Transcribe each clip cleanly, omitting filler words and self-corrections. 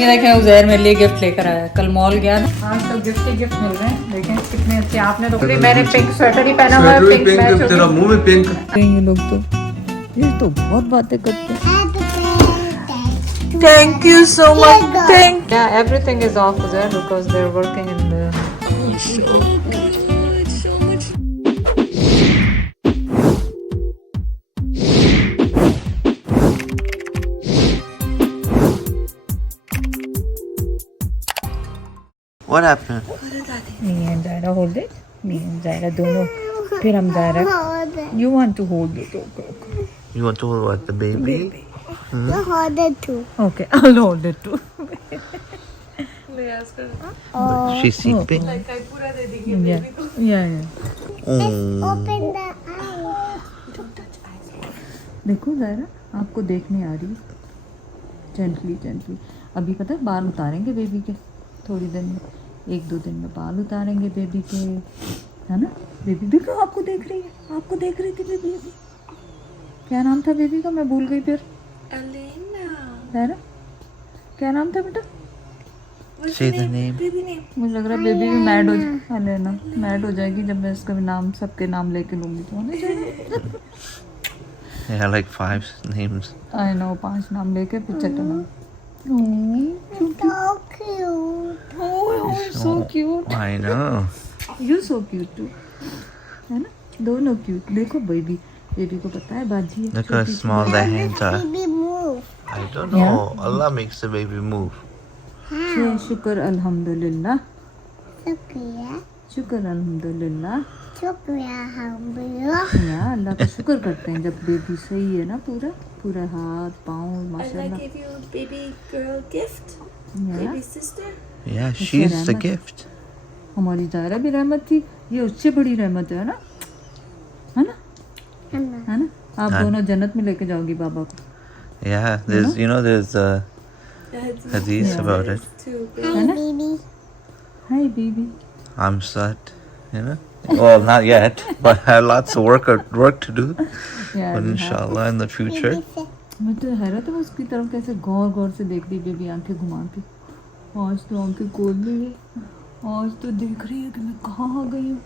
ये देखें उज़ैर मेरे लिए गिफ्ट लेकर आया। कल मॉल गया था, आज तो गिफ्ट ही गिफ्ट मिल रहे हैं। देखें कितने अच्छे। आपने तो मैंने पिंक स्वेटर ही पहना हुआ है, पिंक मैच हो तेरा मुंह में पिंक। ये लोग तो बहुत बातें करते हैं। Thank you so much. Thank. Yeah, everything is off there because they're working in the. What happened? Me and Zaira hold it. Me and Zaira दोनों. फिर हम Zaira. You want to hold it? Okay. You want to hold what, the baby? You hold it too. Okay, I'll hold it too. She's sleeping. Yeah. Oh. Open the eye. देखो ज़ायरा आपको देखने आ रही है। Gently अभी पता है बाल उतारेंगे बेबी के थोड़ी देर में, 1-2 दिन में बाल उतारेंगे बेबी के, है ना। बेबी देखो आपको देख रही है, आपको देख रही थी बेबी अभी। क्या नाम था बेबी का, मैं भूल गई फिर। ज़ायरा क्या नाम था बेटा? Say the name. मुझे लग रहा है बेबी भी मैड हो लेना मैड हो जाएगी जब मैं इसका भी नाम सबके नाम लेके लूँगी तो होना चाहिए। Yeah, like 5 names. I know 5 नाम लेके फिर चटना। So cute. so cute. I know. You so cute too. है ना, दोनों क्यूट। देखो बेबी को पता है बाजी है। Look how small the hands are. Baby move. I don't know. Allah makes the baby move. शुक्र अल्हम्दुलिल्लाह, Shukriya. शुक्र अल्हम्दुलिल्लाह। Shukriya. Alhamdulillah. यार अल्लाह का शुक्र करते हैं जब बेबी सही है ना, पूरा हाथ पाँव माशाल्लाह। give you baby girl gift, Yeah. baby sister. Yeah, she's the रहमत। gift. हमारी ज़ायरा भी रहमत थी, ये उससे बड़ी रहमत है ना, है ना। आप हाँ। दोनों जन्नत में लेके जाओगी बाबा को, Yeah, there's hadith about it. Too Hi, baby. Hi baby. I'm sad, you know. Well, not yet, but I have lots of work to do. यार But inshallah, in the future. मैं तो हैरत है उसकी तरफ कैसे गौर से देख रही बेबी, आंखें घुमा के। आज तो आंखें खोल ली है, आज तो देख रही है कि मैं कहाँ आ गई हूँ।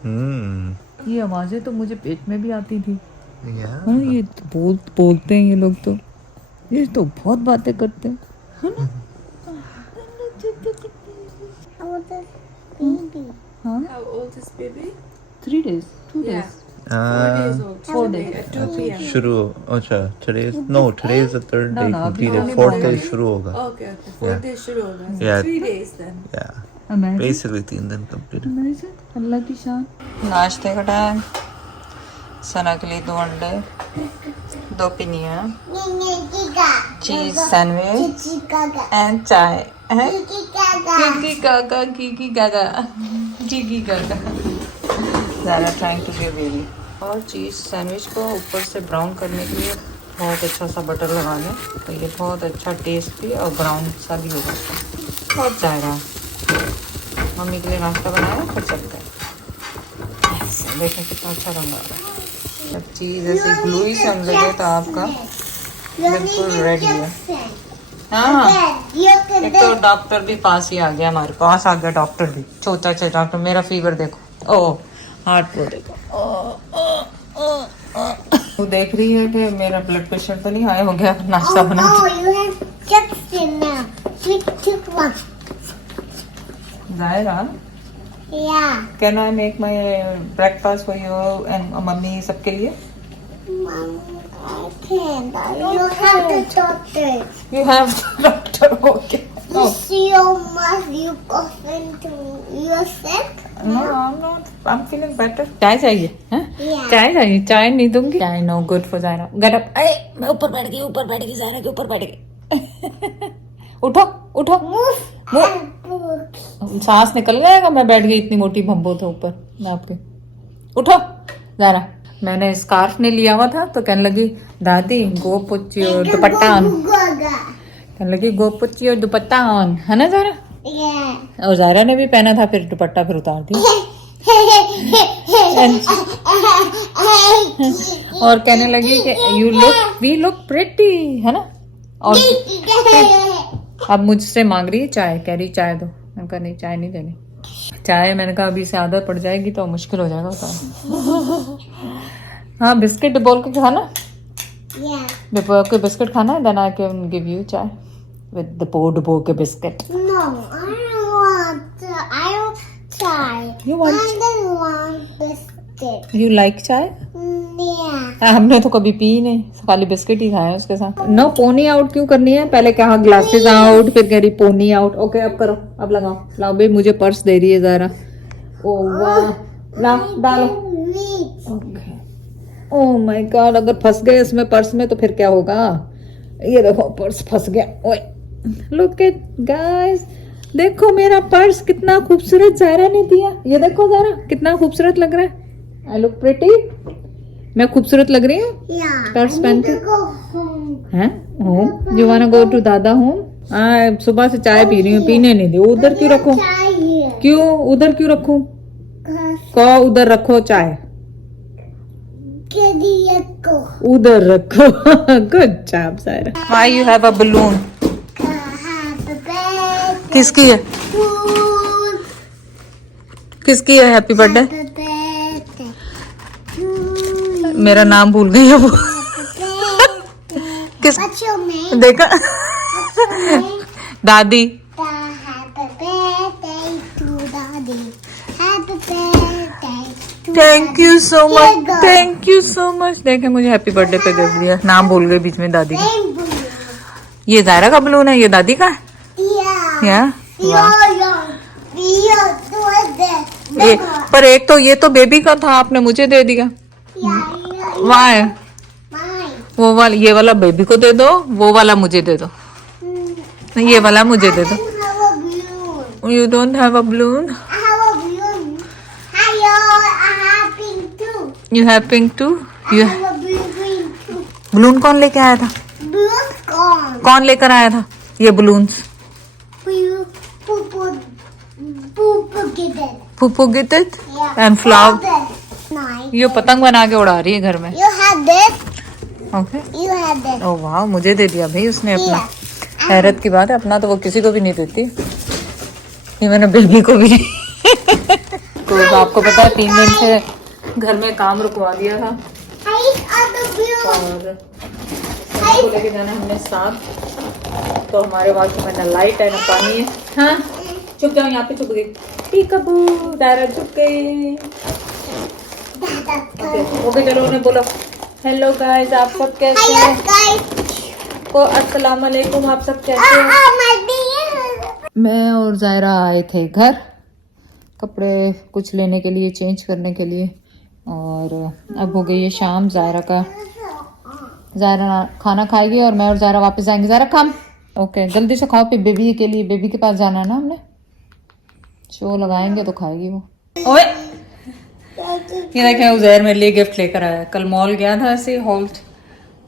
ये आवाज़ें तो मुझे पेट में भी आती थी। Yeah. हाँ, ये तो बोलते हैं ये लोग तो, ये तो बहुत बातें करते हैं, है ना। How old is baby? हाँ, How old is baby? 3 days, 2 days, Yeah. 4 days old. 4 Today days. at 2 p.m. Shuru. Acha, today is the third No, day no, अभी completed. only 4th day morning. shuru hoga. Okay. 4 days should hold. Yeah. 3 days then. Yeah, Imagine. basically 3 दिन completed. Imagine, अल्लाह की शान। नाश्ते का time, सना के लिए 2 अंडे, 2 पिनिया, cheese sandwich Gaga. And चाय। Gaga. Gigi gaga। ज़्यादा ट्राइंग टू गिव बेबी। और चीज़ सैंडविच को ऊपर से ब्राउन करने के लिए बहुत अच्छा सा बटर लगा लें तो ये बहुत अच्छा टेस्ट भी और ब्राउन सा भी हो जाता है। बहुत ज़्यादा मम्मी के लिए नाश्ता बनाया, फिर चलते हैं। ऐसे देखें कितना अच्छा रंग आ रहा है। जब चीज़ ऐसे ग्लूई से हम लगे तो आपका बिल्कुल रेडी है। हाँ, एक तो डॉक्टर भी पास ही आ गया, हमारे पास आ गया डॉक्टर भी, छोटा डॉक्टर। मेरा फीवर देखो, ओ हार्ट वो देखो, वो देख रही है कि मेरा ब्लड प्रेशर तो नहीं हाई हो गया नाश्ता बना Oh, you have chips in now. Sweet one. Zaira. Yeah. Can I make my breakfast for you and mummy सबके लिए? Mom, I can't. You have the doctor. You have doctor, okay. You see your mouth, you coughing too. You're sick? No I am not, I am feeling better. चाय चाहिए? हैं? Yeah. चाय चाहिए? चाय नहीं दूंगी। Chai no good for Zaira. Get up. अरे मैं ऊपर बैठ गई जायरा के ऊपर बैठ गई। उठो सांस निकल जाएगा, मैं बैठ गई इतनी मोटी भम्बो थे ऊपर मैं आपके। उठो जायरा। मैंने स्कार्फ नहीं लिया हुआ था तो कहने लगी दादी गो पुट योर दुपट्टा ऑन, कहने लगी गो पुट योर दुपट्टा ऑन, है ना जायरा? Yeah. और जायरा ने भी पहना था, फिर दुपट्टा फिर उतार दिया। और कहने लगी कि वी लुक प्रिटी, है ना? और अब मुझसे मांग रही है चाय, कह रही चाय दो। मैंने कहा नहीं चाय नहीं देनी। चाय मैंने कहा अभी से आदत पड़ जाएगी तो मुश्किल हो जाएगा उतारना। हाँ बिस्किट बोल के खाना, Yeah. बिफोर के बिस्किट खाना है, then I can give you chai with the डुबो के biscuit. No, I don't want. I don't try. You want- I don't want biscuit. You like चाय? Yeah. हमने तो कभी पी नहीं, खाली बिस्किट ही खाए उसके साथ। नो पोनी आउट क्यों करनी है? पहले कहा ग्लासेस आउट, फिर कह रही पोनी आउट। ओके अब करो, अब लगाओ। लाओ भाई, मुझे पर्स दे रही है ज़रा। ओ वाह, लाओ डालो। Meat. Okay, oh my God, अगर फंस गए इसमें पर्स में तो फिर क्या होगा? ये देखो पर्स फंस गया। ओए लुक एट गाइस, देखो मेरा पर्स कितना खूबसूरत ज़ायरा ने दिया। ये देखो ज़ायरा कितना खूबसूरत लग रहा है। आई लुक प्रिटी, मैं खूबसूरत लग रही हूँ? Yeah. Purse I पहन need के? to go home. हैं home? You wanna go to dada home? हाँ सुबह से चाय पी रही हूँ, पीने नहीं दी। उधर क्यों रखूं? Try here. क्यों उधर क्यों रखूं? 'Cause कहो उधर रखो चाय, Kitty go. उधर रखो। गुड जॉब सारा। Why you have a balloon? Happy birthday. किसकी है? to किसकी है happy birthday? Happy birthday to you. मेरा नाम भूल गई है वो। किस What's your name? देखा? दादी। Happy birthday to Daddy. Happy birthday to thank you so Here much, you go. Thank you so much. देखे मुझे हैप्पी बर्थडे पे गिफ्ट दिया, नाम भूल गई बीच में दादी का। Rainbow. ये ज़ायरा का बलून है, ये दादी का है? Yeah. या Yo, do this. ये, पर एक तो ये तो बेबी का था, आपने मुझे दे दिया। Yeah. वाह, Mine. वो वाला, ये वाला बेबी को दे दो, वो वाला मुझे दे दो। ये वाला मुझे दे दो। I have a balloon. You don't have a balloon? I have a balloon. Hello, I have pink too. You have pink too? I you have a blue green too. Balloon कौन लेके आया था? Blue's gone. कौन लेकर आया था ये balloons? Blue, poo get it. फूफू gift Yeah. And flower. Nice. ये पतंग बना के उड़ा रही है घर में। You had this. Okay, You had this. ओ वाह, मुझे दे दिया भाई उसने अपना। Yeah. हैरत की बात है, अपना तो वो किसी को भी नहीं देती, ये मैंने बेबी को भी नहीं। तो आपको पता है 3 दिन से घर में काम रुकवा दिया था I are the blue. और सभी को लेके जाना हमने साथ। तो हमारे वॉशरूम में ना लाइट है ना पानी है। हाँ चुप जाओ, यहाँ पे चुप गई पीकबू, दायरा चुप गई। ओके चलो उन्हें बोलो हेलो गाइस, आप सब कैसे Hello हैं? guys. को अस्सलाम वालेकुम, आप सब कैसे हैं? My dear. मैं और जायरा आए थे घर कपड़े कुछ लेने के लिए, चेंज करने के लिए। और अब हो गई है शाम। जायरा खाना खाएगी और मैं और जायरा वापस जाएंगे। जायरा खाम, ओके जल्दी से खाओ, फिर बेबी के लिए, बेबी के पास जाना है ना हमने, शो लगाएंगे तो खाएगी वो। ओए ये देखें, उज़ैर मेरे लिए गिफ्ट लेकर आया। कल मॉल गया था ऐसे हॉल्ट,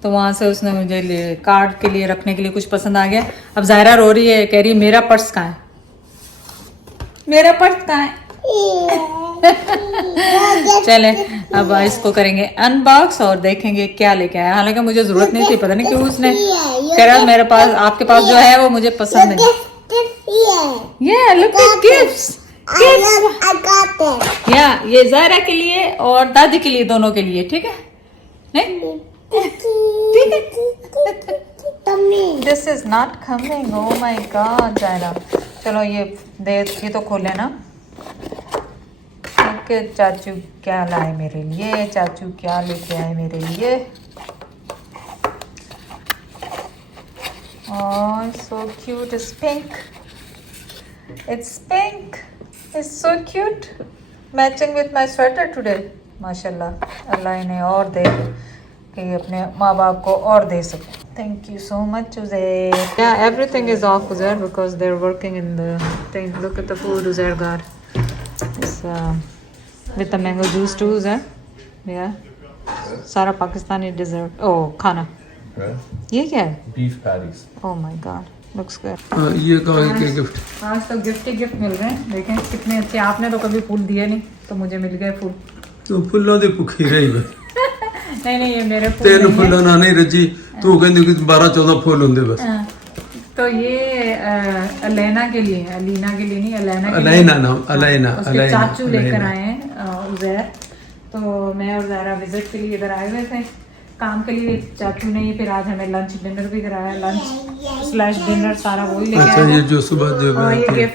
तो वहाँ से उसने मुझे कार्ड के लिए रखने के लिए कुछ पसंद आ गया। अब जायरा रो रही है, कह रही है मेरा पर्स कहाँ है, मेरा पर्स कहाँ है। चले अब इसको करेंगे अनबॉक्स और देखेंगे क्या लेके आया। हालांकि मुझे जरूरत नहीं थी, पता नहीं क्यों उसने कह रहा मेरे पास, आपके पास जो है वो मुझे पसंद है। ये look at gifts, I got it. या ये जायरा के लिए और दादी के लिए, दोनों के लिए, ठीक है? नहीं this is not coming, oh my God Zaira. चलो ये तो खोले ना। ओके चाचू क्या लाए मेरे लिए, चाचू क्या लेके आए मेरे लिए। Oh, so cute. It's pink. It's pink. It's so cute. Matching with my sweater today. माशाल्लाह, अल्लाह इन्हें और दे कि अपने माँ बाप को और दे सके। Thank you so much, Uzair. Yeah, everything is off, Uzair, because they're working in the thing. Look at the food Uzair got. It's with the mango juice too, Uzair. Yeah. सारा पाकिस्तानी dessert. Oh, खाना। ये क्या है? Beef patties. Oh my God, looks good. ये कहा के gift आज तो गिफ्ट ही गिफ्ट मिल रहे हैं, देखें कितने अच्छे। आपने तो कभी फूल दिए नहीं, तो मुझे मिल गए फूल। तो फुल्लों ਦੀ ਭੁੱਖੀ ਰਹੀ ਵੇ नहीं नहीं, ये मेरे फूल ਤਿੰਨ नहीं ਫੁੱਲਾਂ ਨਾਲ ਨਹੀਂ ਰੱਜੀ ਤੂੰ ਕਹਿੰਦੀ ਕਿ 12 14 ਫੁੱਲ ਹੁੰਦੇ ਬਸ हैं। तो ये अलेना के लिए, अलीना के लिए नहीं, अलेना के अलैना लिए। नाम, अलैना, उसके अलैना, चाचू लेकर अलैना। आए हैं उज़ैर। तो मैं और ज़ारा विजिट के लिए इधर आए हुए थे काम के लिए। चाचू ने फिर आज हमें लंच डिनर भी कराया, लंच स्लैश डिनर सारा वही लेके अच्छा, आए ये हैं। जो सुबह जो और बनाते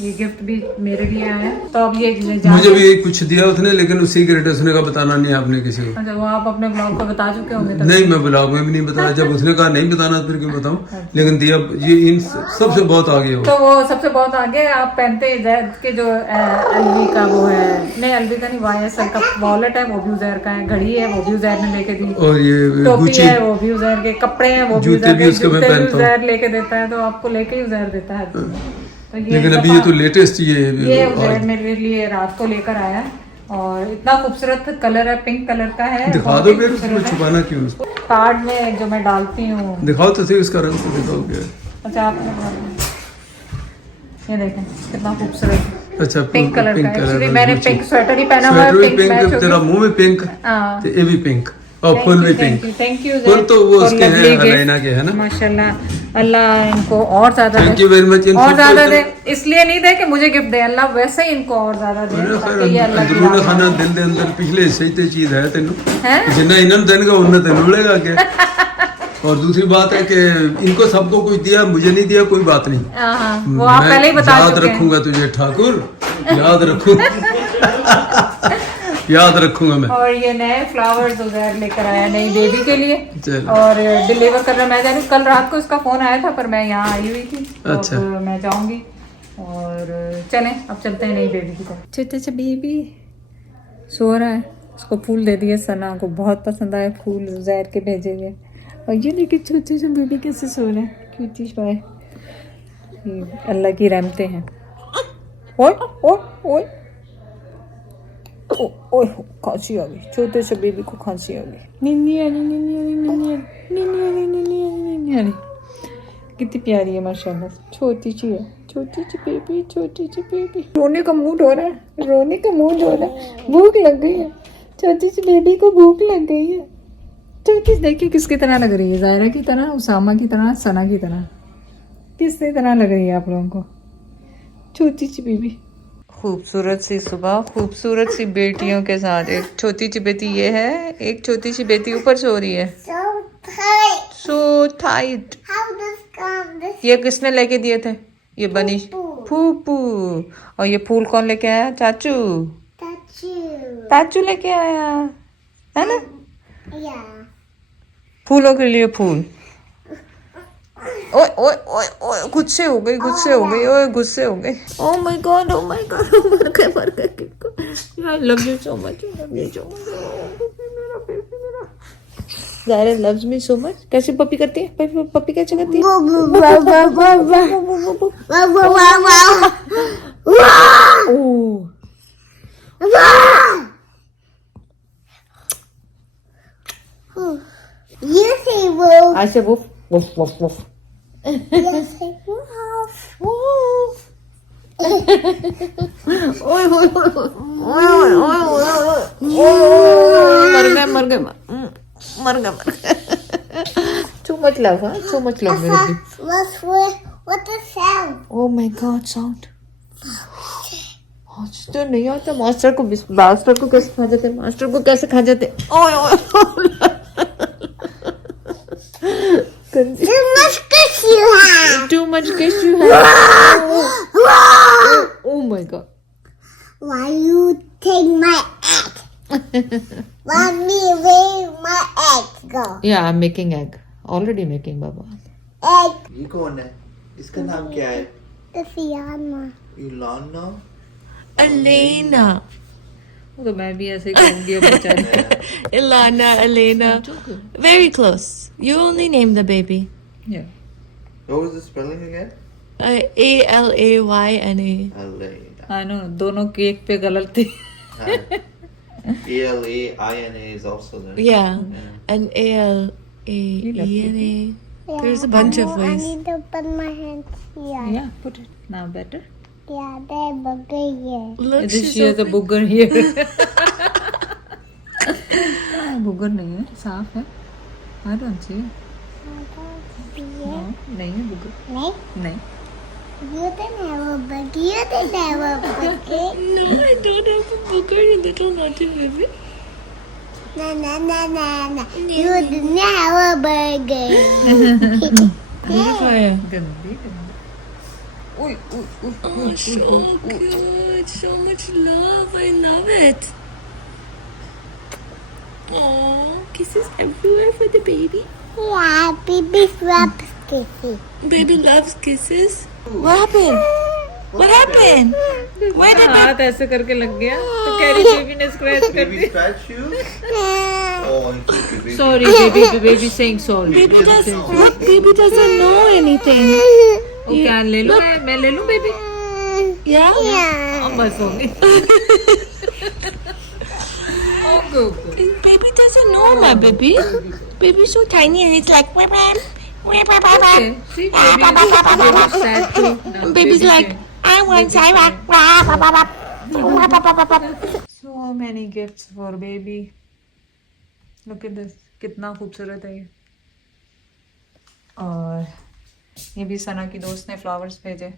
ये गिफ्ट भी मेरे लिए आया है। तो अब ये मुझे भी यही कुछ दिया उसने, लेकिन उसी सीक्रेट है, उसने कहा बताना नहीं आपने किसी को। अच्छा, वो आप अपने ब्लॉग पे बता चुके होंगे तब। नहीं, मैं ब्लॉग में भी नहीं बताया, जब उसने कहा नहीं बताना तो फिर क्यों बताऊं, लेकिन दिया ये इन सबसे बहुत आगे हो। तो वो सबसे बहुत आगे आप पहनते जैद के जो एलवी का वो है, नहीं एलवी का नहीं, YSL का वॉलेट है वो भी उज़ैर का है, घड़ी है वो भी उज़ैर ने लेके दी, और ये टोपी गुची है वो भी उज़ैर के, कपड़े हैं वो भी जूते उज़ैर भी के, उसके मैं जूते भी पहनता हूं। उज़ैर लेके देता है, तो आपको लेके ही उज़ैर देता है। तो लेकिन अभी ये तो लेटेस्ट ये उज़ैर मेरे लिए रात को लेकर आया है, और इतना खूबसूरत कलर है, पिंक कलर का है। दिखा बहुत दो ही फिर, उसको खूबसूरत है। छुपाना क्यों उसको? कार्ड में जो मैं डालती हूँ। दिखाओ तो सही उसका रंग, तो दिखाओ क्या है। अच्छा आप ये देखें कितना खूबसूरत अच्छा, पिंक कलर का। एक्चुअली है, मैंने गुची। पिंक स्वेटर ही पहना हुआ है, स्वेटर भी पिंक मैच पिंक, हो तेरा गया। मुंह भी पिंक, हाँ। तो ये भी पिंक, और फुल भी पिंक। थैंक यू फुल तो वो उसके हैं अलैना के, है ना। माशाल्लाह, अल्लाह इनको और ज्यादा थैंक यू वेरी मच। और ज्यादा दे, इसलिए नहीं दे कि मुझे गिफ्ट दे, अल्लाह वैसे ही इनको और ज्यादा दे, ताकि ये अल्लाह की अंदरून राह खाना दिल दे अंदर पिछले सही ते चीज है तेनू, है। जिन्ना इन्होंने देने उन्हें तेन मिलेगा क्या। और दूसरी बात है कि इनको सबको कुछ दिया, मुझे नहीं दिया, कोई बात नहीं, हाँ, वो आप पहले ही बता याद चुके हैं। रखूंगा तुझे ठाकुर, याद रखूंगा। याद रखूंगा मैं। और ये नए फ्लावर्स उधर लेकर आया नई बेबी के लिए, चलो। और डिलीवर कर रहा। मैं जानू कल रात को इसका फोन आया था, पर मैं यहाँ आई हुई थी, तो अच्छा। अब मैं जाऊंगी। और चलें अब चलते हैं नई बेबी की तरफ। छोटे से बेबी सो रहा है, उसको फूल दे दिए, सना को बहुत पसंद आए फूल, ज़ैर के भेजे हुए। और ये देखिए छोटे से बेबी कैसे सो रहे हैं, क्यूटी बाय। अल्लाह की रहमतें हैं। ओए ओए ओए ओए, खांसी आ गई, छोटे से बेबी को खांसी आ गई। निन्नी आ रही, निन्नी आ रही, निन्नी आ रही, निन्नी आ रही, निन्नी आ रही, निन्नी आ रही। कितनी प्यारी है माशाल्लाह, छोटी सी है, छोटी सी बेबी, छोटी सी बेबी। रोने का मूड हो रहा है, रोने का मूड हो रहा है, भूख लग गई है, छोटी सी बेबी को भूख लग गई है। छोटी देखिए किसकी तरह लग रही है, ज़ायरा की तरह, उसामा की तरह, सना की तरह, किसकी तरह लग रही है आप लोगों को, छोटी सी बेबी। खूबसूरत सी सुबह, खूबसूरत सी बेटियों के साथ। एक छोटी सी बेटी ये है, एक छोटी सी बेटी ऊपर सो रही है। So tight. So tight. How does come this? ये किसने लेके दिए थे? ये बनी फूफू। और ये फूल कौन लेके आया? चाचू। That's you. चाचू लेके आया है ना, Yeah. फूलों के लिए फूल। ओए ओए ओए ओए, गुस्से हो गई, गुस्से हो गई, ओए गुस्से हो गई। Oh my God, oh my God, मर गए किसको। I love you so much, I love you so much, मेरा बेबी मेरा। Zaira loves me so much. कैसे पपी करती है, पपी कैसे करती है? ओह You say wolf. आई से woof woof woof woof. You say wolf. Woof. ओए ओए ओए ओए, मर गए मर गए। Too much love, huh? So much love, मेरे लिए। What the sound? Oh my God, sound. Master नहीं आता, मास्टर को कैसे खा जाते, मास्टर को कैसे खा जाते। ओए ओए Too much kiss you have. too much kiss you have. Oh my God. Why you take my egg? Why me where my egg go? Yeah, I'm making egg. Already making, Baba. Egg. ये कौन है? इसका नाम क्या है? The Fiona. इलाना। Elena. तो मैं भी ऐसे ही कहूँगी अब बेचारी। Ilana, Elena. Very close. You only name the baby. Yeah. What was the spelling again? Alayna. Elena. I know, दोनों केक पे गलत थी। Elana is also there. Yeah. And Alaena. There's a bunch of I ways. need to put my hands here. Yeah, put it now better. Yeah, they're bugger here. Look, She she's has a open. booger here. बूगर नहीं है, साफ है। I don't see. नहीं है बुगर, नहीं नहीं। you can have a burger, you can have a burger. No, I don't have a booger, you little naughty baby. Na na na na na. You didn't have a burger. Fire. गंदी गंदी। उई उई उई Oh, so cute. So much love. I love it. Oh, kisses everywhere for the baby. Yeah, baby swap kissy. Baby loves kisses. What happened? What happened? Where did हाथ ऐसे करके लग गया तो कैरी बेबी ने स्क्रैच कर Baby दिया। scratch you? Oh, it's okay, baby. Sorry baby saying sorry। baby does? Look, baby doesn't know anything. ओ क्या ले लूं मैं ले लूं बेबी? Yeah. अब बस हो गई। Okay. Baby doesn't know, my baby. Baby's so tiny and it's like. Okay. See, baby is sad too. Now Baby's like, say- I want So many gifts for baby. Look at this. कितना खूबसूरत है ये। और ये भी सना की दोस्त ने फ्लावर्स भेजे।